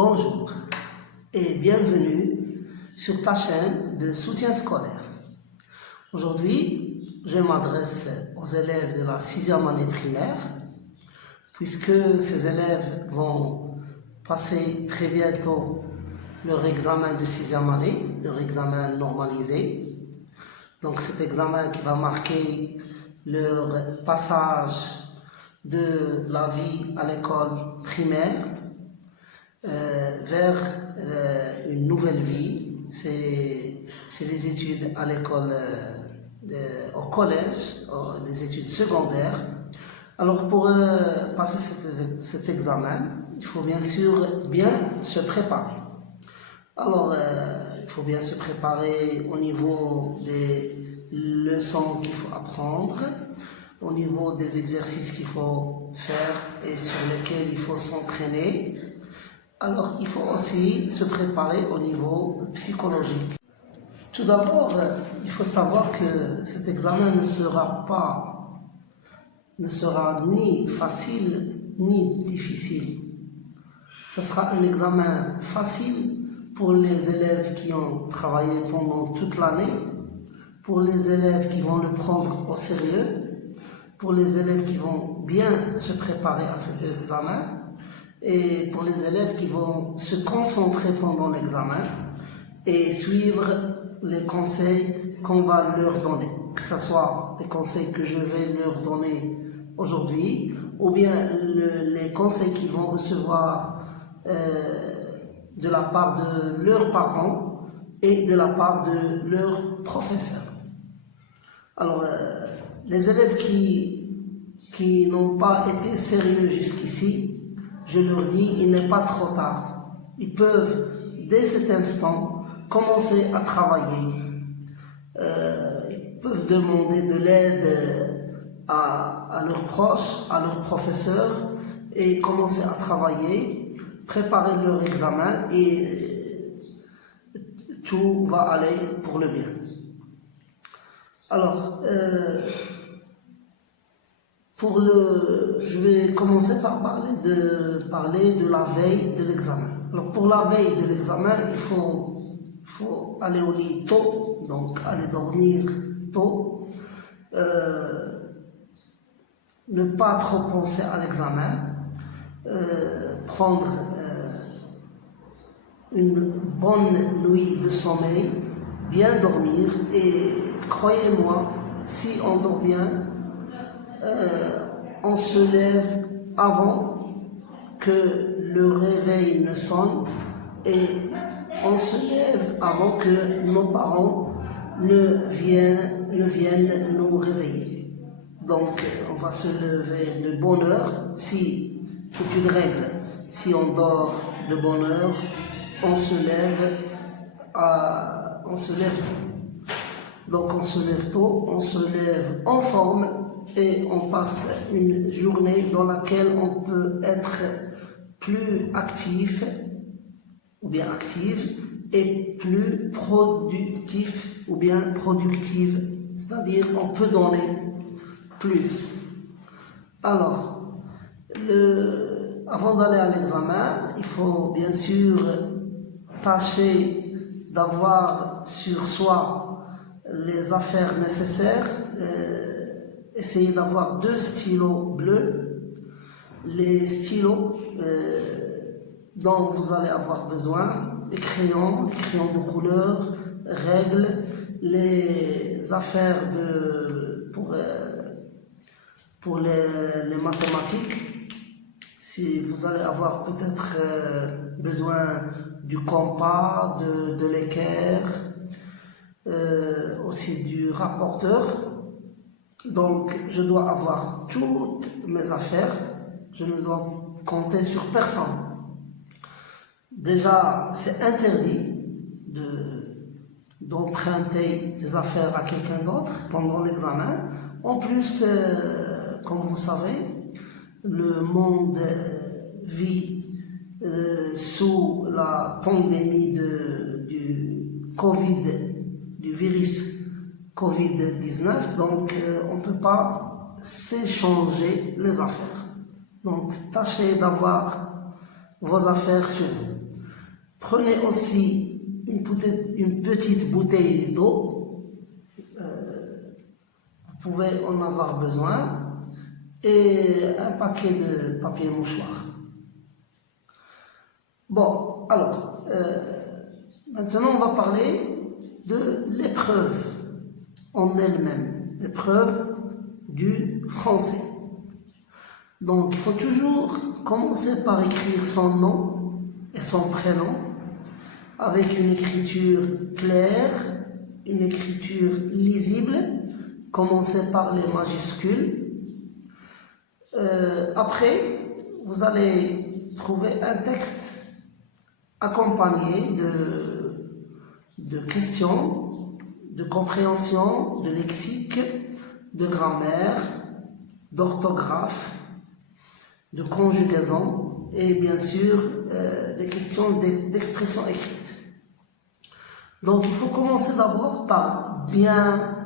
Bonjour et bienvenue sur ta chaîne de soutien scolaire. Aujourd'hui, je m'adresse aux élèves de la 6e année primaire, puisque ces élèves vont passer très bientôt leur examen de 6e année, leur examen normalisé. Donc cet examen qui va marquer leur passage de la vie à l'école primaire vers une nouvelle vie, c'est les études à l'école, au collège, les études secondaires. Alors pour passer cet examen, il faut bien sûr bien se préparer. Alors il faut bien se préparer au niveau des leçons qu'il faut apprendre, au niveau des exercices qu'il faut faire et sur lesquels il faut s'entraîner. Alors, il faut aussi se préparer au niveau psychologique. Tout d'abord, il faut savoir que cet examen ne sera ni facile ni difficile. Ce sera un examen facile pour les élèves qui ont travaillé pendant toute l'année, pour les élèves qui vont le prendre au sérieux, pour les élèves qui vont bien se préparer à cet examen, et pour les élèves qui vont se concentrer pendant l'examen et suivre les conseils qu'on va leur donner, que ce soit les conseils que je vais leur donner aujourd'hui ou bien les conseils qu'ils vont recevoir de la part de leurs parents et de la part de leurs professeurs. Alors, les élèves qui n'ont pas été sérieux jusqu'ici, je leur dis, il n'est pas trop tard. Ils peuvent, dès cet instant, commencer à travailler. Ils peuvent demander de l'aide à leurs proches, à leurs professeurs, et commencer à travailler, préparer leur examen, et tout va aller pour le bien. Alors, je vais commencer par parler de la veille de l'examen. Alors pour la veille de l'examen, il faut aller au lit tôt, donc aller dormir tôt, ne pas trop penser à l'examen, prendre une bonne nuit de sommeil, bien dormir, et croyez-moi, si on dort bien, on se lève avant que le réveil ne sonne et on se lève avant que nos parents ne viennent nous réveiller. Donc on va se lever de bonne heure. Si c'est une règle, si on dort de bonne heure, on se lève tôt. Donc on se lève tôt, on se lève en forme, et on passe une journée dans laquelle on peut être plus actif ou bien active et plus productif ou bien productive, c'est-à-dire on peut donner plus. Alors, avant d'aller à l'examen, il faut bien sûr tâcher d'avoir sur soi les affaires nécessaires. Essayez d'avoir 2 stylos bleus, les stylos dont vous allez avoir besoin, les crayons de couleur, règles, les affaires pour les mathématiques. Si vous allez avoir peut-être besoin du compas, de l'équerre, aussi du rapporteur. Donc, je dois avoir toutes mes affaires, je ne dois compter sur personne. Déjà, c'est interdit d'emprunter des affaires à quelqu'un d'autre pendant l'examen. En plus, comme vous savez, le monde vit sous la pandémie du virus Covid-19, donc on ne peut pas s'échanger les affaires. Donc tâchez d'avoir vos affaires sur vous. Prenez aussi une petite bouteille d'eau, vous pouvez en avoir besoin, et un paquet de papier mouchoir. Bon, alors, maintenant on va parler de l'épreuve en elle-même, l'épreuve du français. Donc il faut toujours commencer par écrire son nom et son prénom avec une écriture claire, une écriture lisible. Commencez par les majuscules. Après, vous allez trouver un texte accompagné de questions, de compréhension, de lexique, de grammaire, d'orthographe, de conjugaison et bien sûr des questions d'expression écrite. Donc il faut commencer d'abord par bien,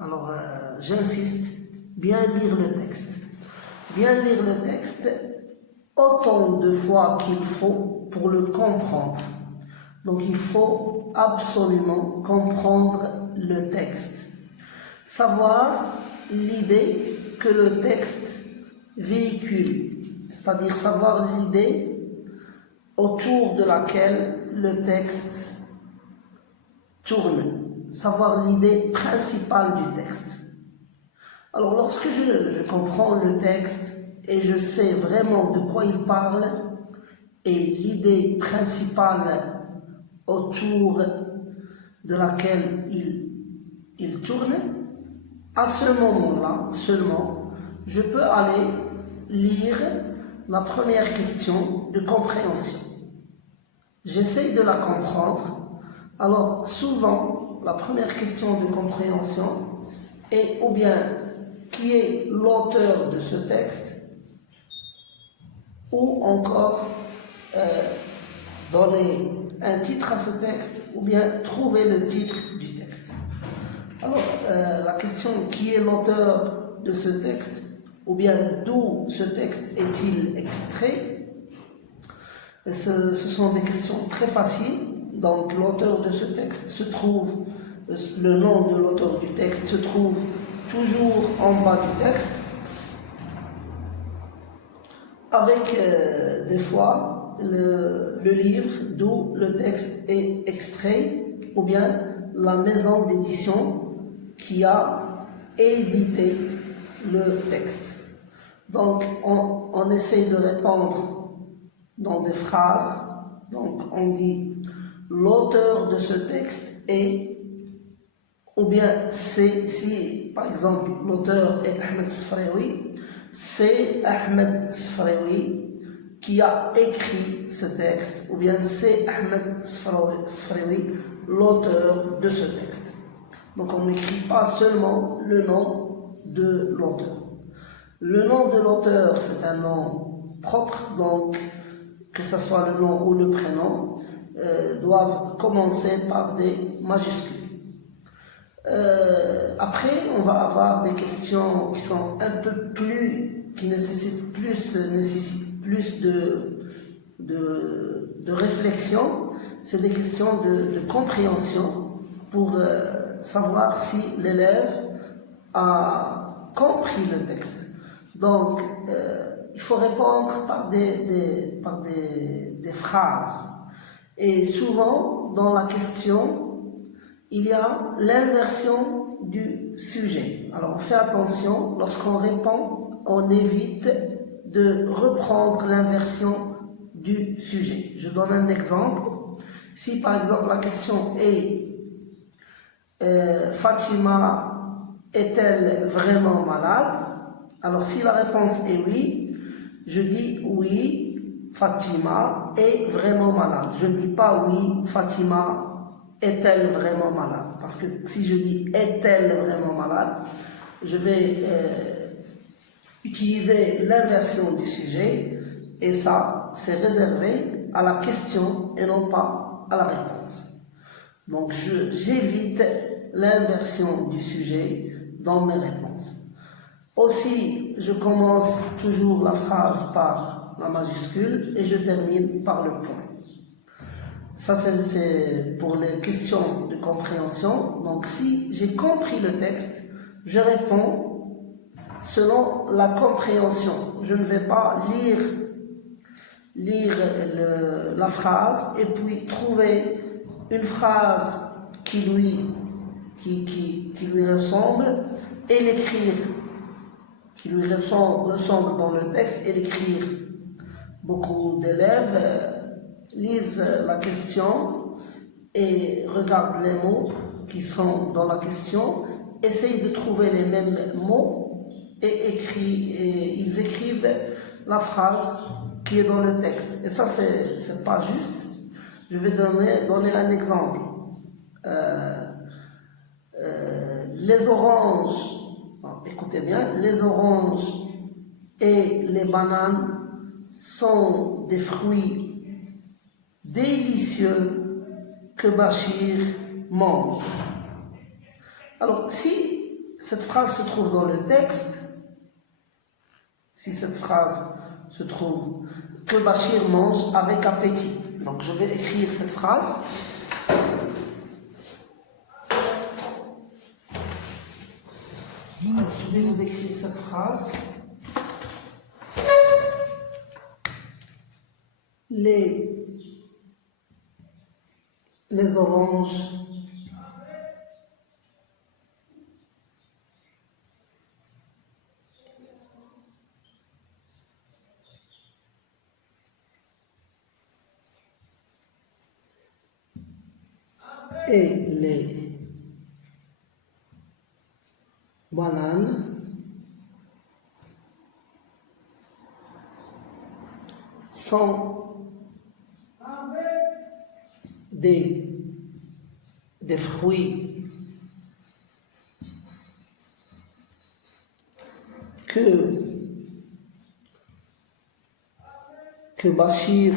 alors j'insiste, bien lire le texte. Bien lire le texte autant de fois qu'il faut pour le comprendre. Donc il faut absolument comprendre le texte. Savoir l'idée que le texte véhicule, c'est-à-dire savoir l'idée autour de laquelle le texte tourne, savoir l'idée principale du texte. Alors lorsque je comprends le texte et je sais vraiment de quoi il parle et l'idée principale autour de laquelle il tourne, à ce moment-là seulement, je peux aller lire la première question de compréhension. J'essaye de la comprendre. Alors souvent, la première question de compréhension est ou bien qui est l'auteur de ce texte, ou encore donner un titre à ce texte, ou bien trouver le titre du texte. Alors, la question qui est l'auteur de ce texte, ou bien d'où ce texte est-il extrait, ce sont des questions très faciles. Donc, l'auteur de ce texte se trouve, le nom de l'auteur du texte se trouve toujours en bas du texte, avec des fois le livre d'où le texte est extrait, ou bien la maison d'édition qui a édité le texte. Donc on essaie de répondre dans des phrases. Donc on dit l'auteur de ce texte est, ou bien c'est, si par exemple l'auteur est Ahmed Sfraoui, c'est Ahmed Sfraoui qui a écrit ce texte, ou bien c'est Ahmed Sfraoui, l'auteur de ce texte. Donc on n'écrit pas seulement le nom de l'auteur. Le nom de l'auteur, c'est un nom propre, donc que ce soit le nom ou le prénom, doivent commencer par des majuscules. Après, on va avoir des questions qui sont un peu plus, qui nécessitent plus de réflexion. C'est des questions de compréhension pour savoir si l'élève a compris le texte. Donc, il faut répondre par des phrases. Et souvent, dans la question, il y a l'inversion du sujet. Alors, on fait attention, lorsqu'on répond, on évite de reprendre l'inversion du sujet. Je donne un exemple. Si, par exemple, la question est Fatima est-elle vraiment malade? Alors, si la réponse est oui, je dis oui, Fatima est vraiment malade. Je ne dis pas oui, Fatima est-elle vraiment malade? Parce que si je dis est-elle vraiment malade, je vais utiliser l'inversion du sujet, et ça, c'est réservé à la question et non pas à la réponse. Donc, j'évite l'inversion du sujet dans mes réponses. Aussi, je commence toujours la phrase par la majuscule et je termine par le point. Ça, c'est pour les questions de compréhension. Donc, si j'ai compris le texte, je réponds selon la compréhension. Je ne vais pas lire la phrase et puis trouver une phrase qui lui ressemble et l'écrire, qui lui ressemble dans le texte et l'écrire. Beaucoup d'élèves lisent la question et regardent les mots qui sont dans la question, essayent de trouver les mêmes mots et ils écrivent la phrase qui est dans le texte. Et ça, c'est pas juste. Je vais donner un exemple. Les oranges, écoutez bien, les oranges et les bananes sont des fruits délicieux que Bachir mange. Alors, si cette phrase se trouve dans le texte, si cette phrase se trouve que Bachir mange avec appétit, donc je vais écrire cette phrase. Alors, je vais vous écrire cette phrase. Les oranges et les bananes sont des fruits que Bachir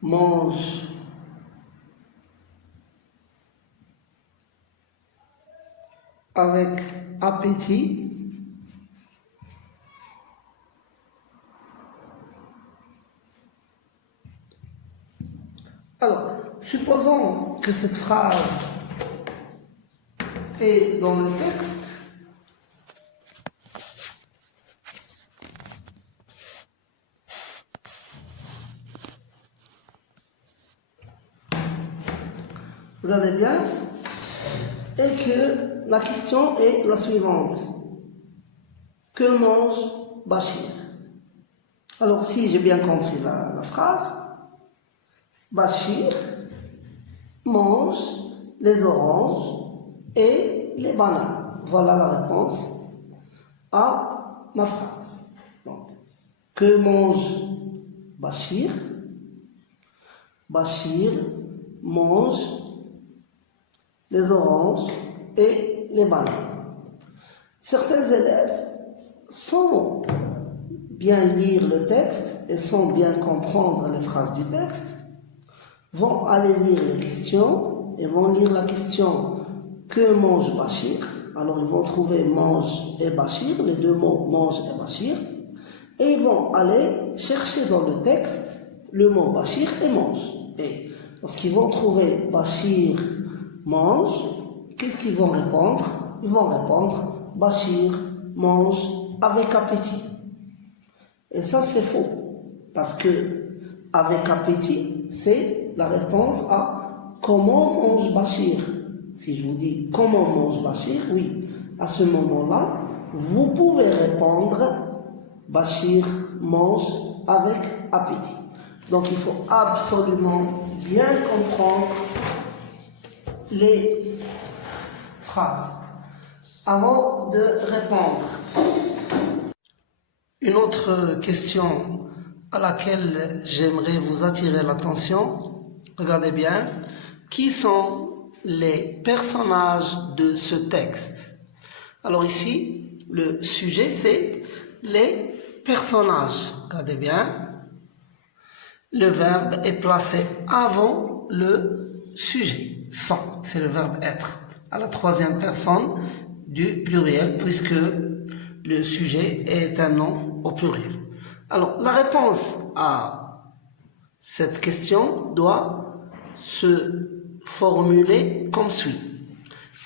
mange avec appétit. Alors, supposons que cette phrase est dans le texte. Regardez bien. Et que la question est la suivante. Que mange Bachir? Alors, si j'ai bien compris la phrase, Bachir mange les oranges et les bananes. Voilà la réponse à ma phrase. Donc, que mange Bachir? Bachir mange les oranges et les bananes. Certains élèves, sans bien lire le texte et sans bien comprendre les phrases du texte, vont aller lire les questions et vont lire la question « Que mange Bachir ?» Alors ils vont trouver « mange » et « Bachir », les deux mots « mange » et « Bachir », et ils vont aller chercher dans le texte le mot « Bachir » et « mange ». Et lorsqu'ils vont trouver « Bachir mange », qu'est-ce qu'ils vont répondre? Ils vont répondre « Bachir mange avec appétit ». Et ça c'est faux, parce que « avec appétit », c'est la réponse à comment mange Bachir. Si je vous dis comment mange Bachir, oui, à ce moment-là, vous pouvez répondre Bachir mange avec appétit. Donc il faut absolument bien comprendre les phrases avant de répondre. Une autre question à laquelle j'aimerais vous attirer l'attention. Regardez bien, qui sont les personnages de ce texte? Alors ici, le sujet c'est les personnages. Regardez bien, le verbe est placé avant le sujet. Sont, c'est le verbe être, à la troisième personne du pluriel puisque le sujet est un nom au pluriel. Alors, la réponse à cette question doit se formuler comme suit.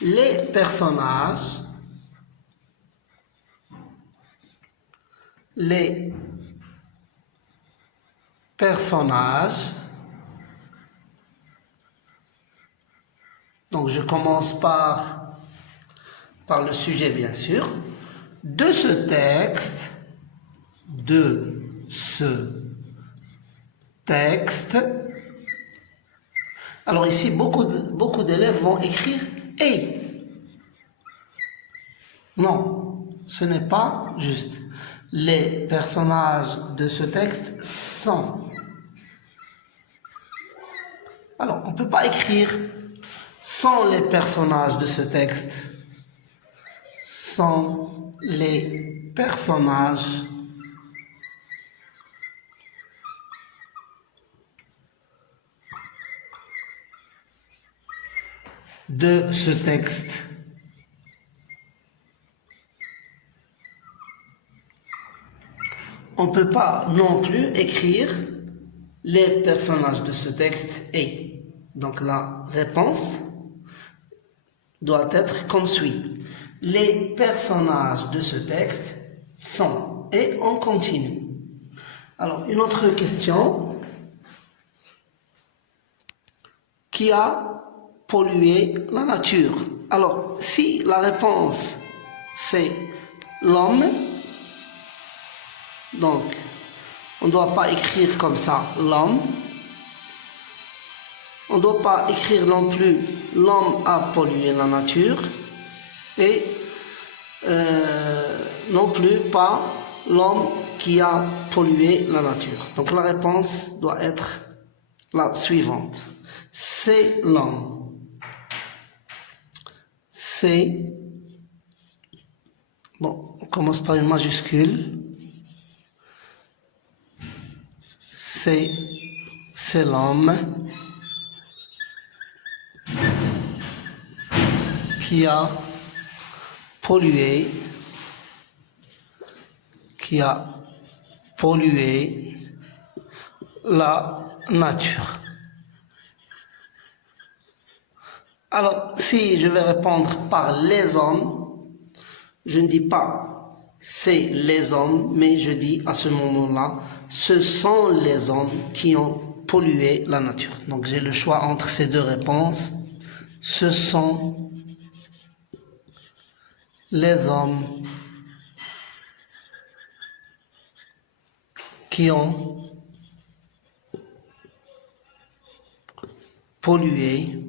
Les personnages donc je commence par le sujet bien sûr, de ce texte. Alors ici, beaucoup d'élèves vont écrire « et ». Non, ce n'est pas juste. Les personnages de ce texte sont. Alors, on ne peut pas écrire « sont les personnages de ce texte ». Sont les personnages de ce texte. On ne peut pas non plus écrire les personnages de ce texte et. Donc la réponse doit être comme suit. Les personnages de ce texte sont. Et on continue. Alors, une autre question. Qui a pollué la nature? Alors, si la réponse c'est l'homme, donc on ne doit pas écrire comme ça l'homme. On ne doit pas écrire non plus l'homme a pollué la nature et non plus pas l'homme qui a pollué la nature. Donc la réponse doit être la suivante. C'est l'homme. C'est, bon, on commence par une majuscule. C'est l'homme qui a pollué la nature. Alors, si je vais répondre par les hommes, je ne dis pas c'est les hommes, mais je dis à ce moment-là, ce sont les hommes qui ont pollué la nature. Donc j'ai le choix entre ces deux réponses. Ce sont les hommes qui ont pollué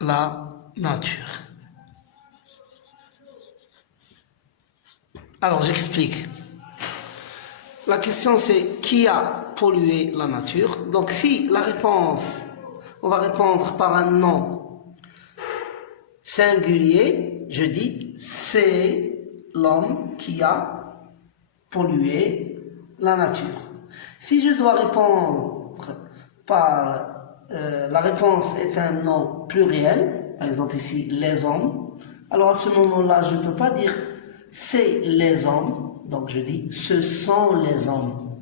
la nature. Alors j'explique. La question c'est qui a pollué la nature? Donc si la réponse, on va répondre par un nom singulier, je dis c'est l'homme qui a pollué la nature. Si je dois répondre par la réponse est un nom pluriel, par exemple ici les hommes, alors à ce moment-là je ne peux pas dire c'est les hommes, donc je dis ce sont les hommes.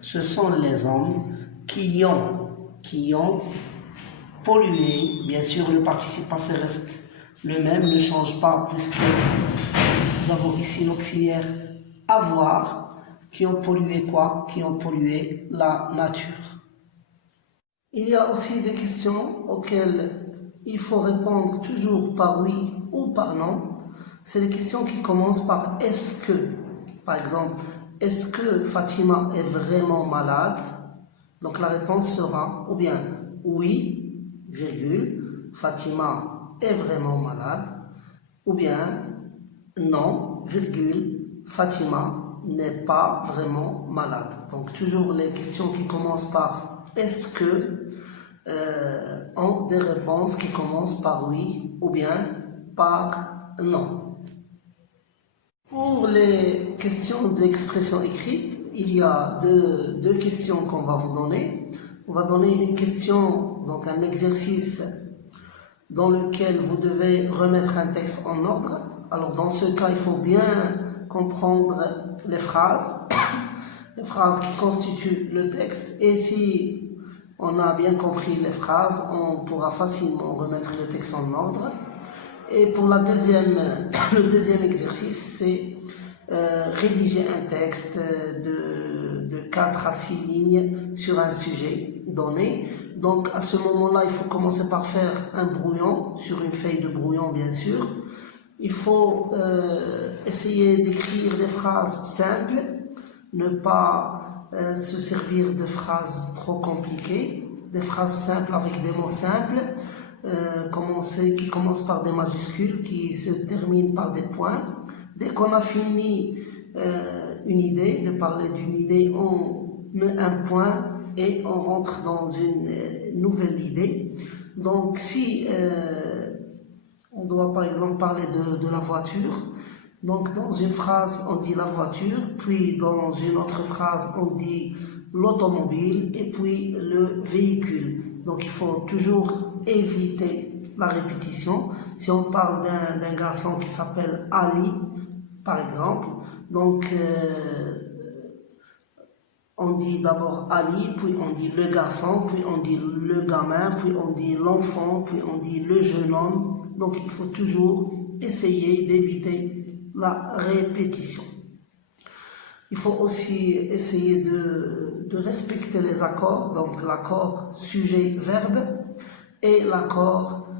Ce sont les hommes qui ont pollué. Bien sûr le participe passé reste le même, ne change pas puisque nous avons ici l'auxiliaire avoir, qui ont pollué quoi? Qui ont pollué la nature. Il y a aussi des questions auxquelles il faut répondre toujours par oui ou par non. C'est les questions qui commencent par est-ce que. Par exemple, est-ce que Fatima est vraiment malade? Donc la réponse sera ou bien oui, virgule, Fatima est vraiment malade, ou bien non, virgule, Fatima n'est pas vraiment malade. Donc toujours les questions qui commencent par est-ce que ont des réponses qui commencent par oui ou bien par non. Pour les questions d'expression écrite, il y a deux questions qu'on va vous donner. On va donner une question, donc un exercice dans lequel vous devez remettre un texte en ordre. Alors dans ce cas, il faut bien comprendre les phrases qui constituent le texte, et si on a bien compris les phrases, on pourra facilement remettre le texte en ordre. Et pour le deuxième exercice, c'est rédiger un texte de 4 à 6 lignes sur un sujet donné. Donc à ce moment-là, il faut commencer par faire un brouillon, sur une feuille de brouillon bien sûr. Il faut essayer d'écrire des phrases simples, ne pas se servir de phrases trop compliquées, des phrases simples avec des mots simples, qui commencent par des majuscules, qui se terminent par des points. Dès qu'on a fini une idée, de parler d'une idée, on met un point et on rentre dans une nouvelle idée. Donc si on doit par exemple parler de la voiture, donc dans une phrase on dit la voiture, puis dans une autre phrase on dit l'automobile et puis le véhicule. Donc il faut toujours éviter la répétition. Si on parle d'un garçon qui s'appelle Ali par exemple, donc on dit d'abord Ali, puis on dit le garçon, puis on dit le gamin, puis on dit l'enfant, puis on dit le jeune homme. Donc il faut toujours essayer d'éviter la répétition. Il faut aussi essayer de respecter les accords, donc l'accord sujet-verbe et l'accord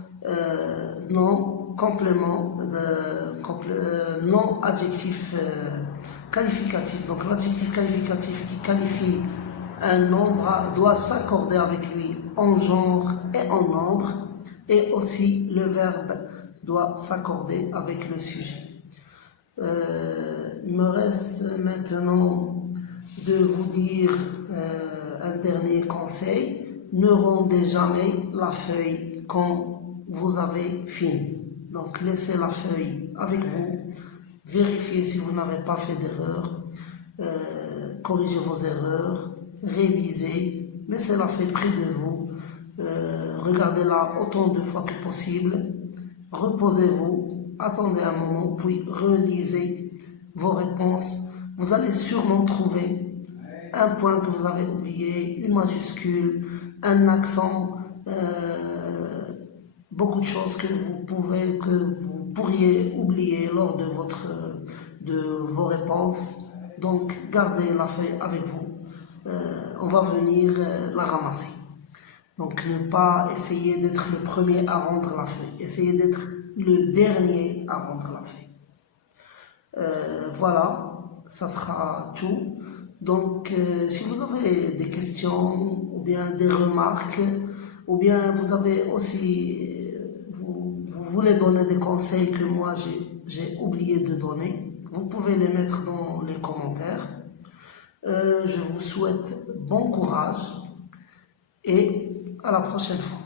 non complément, non adjectif qualificatif. Donc l'adjectif qualificatif qui qualifie un nombre doit s'accorder avec lui en genre et en nombre, et aussi le verbe doit s'accorder avec le sujet. Il me reste maintenant de vous dire un dernier conseil. Ne rendez jamais la feuille quand vous avez fini. Donc laissez la feuille avec vous, vérifiez si vous n'avez pas fait d'erreur, corrigez vos erreurs, révisez, laissez la feuille près de vous, regardez-la autant de fois que possible, reposez-vous, attendez un moment, puis relisez vos réponses. Vous allez sûrement trouver un point que vous avez oublié, une majuscule, un accent, beaucoup de choses que vous pourriez oublier lors de vos réponses. Donc gardez la feuille avec vous, on va venir la ramasser. Donc ne pas essayer d'être le premier à rendre la feuille, essayez d'être le dernier à rendre la feuille. Voilà, ça sera tout. Donc si vous avez des questions ou bien des remarques, ou bien vous avez aussi, vous voulez donner des conseils que moi j'ai oublié de donner, vous pouvez les mettre dans les commentaires. Je vous souhaite bon courage et à la prochaine fois.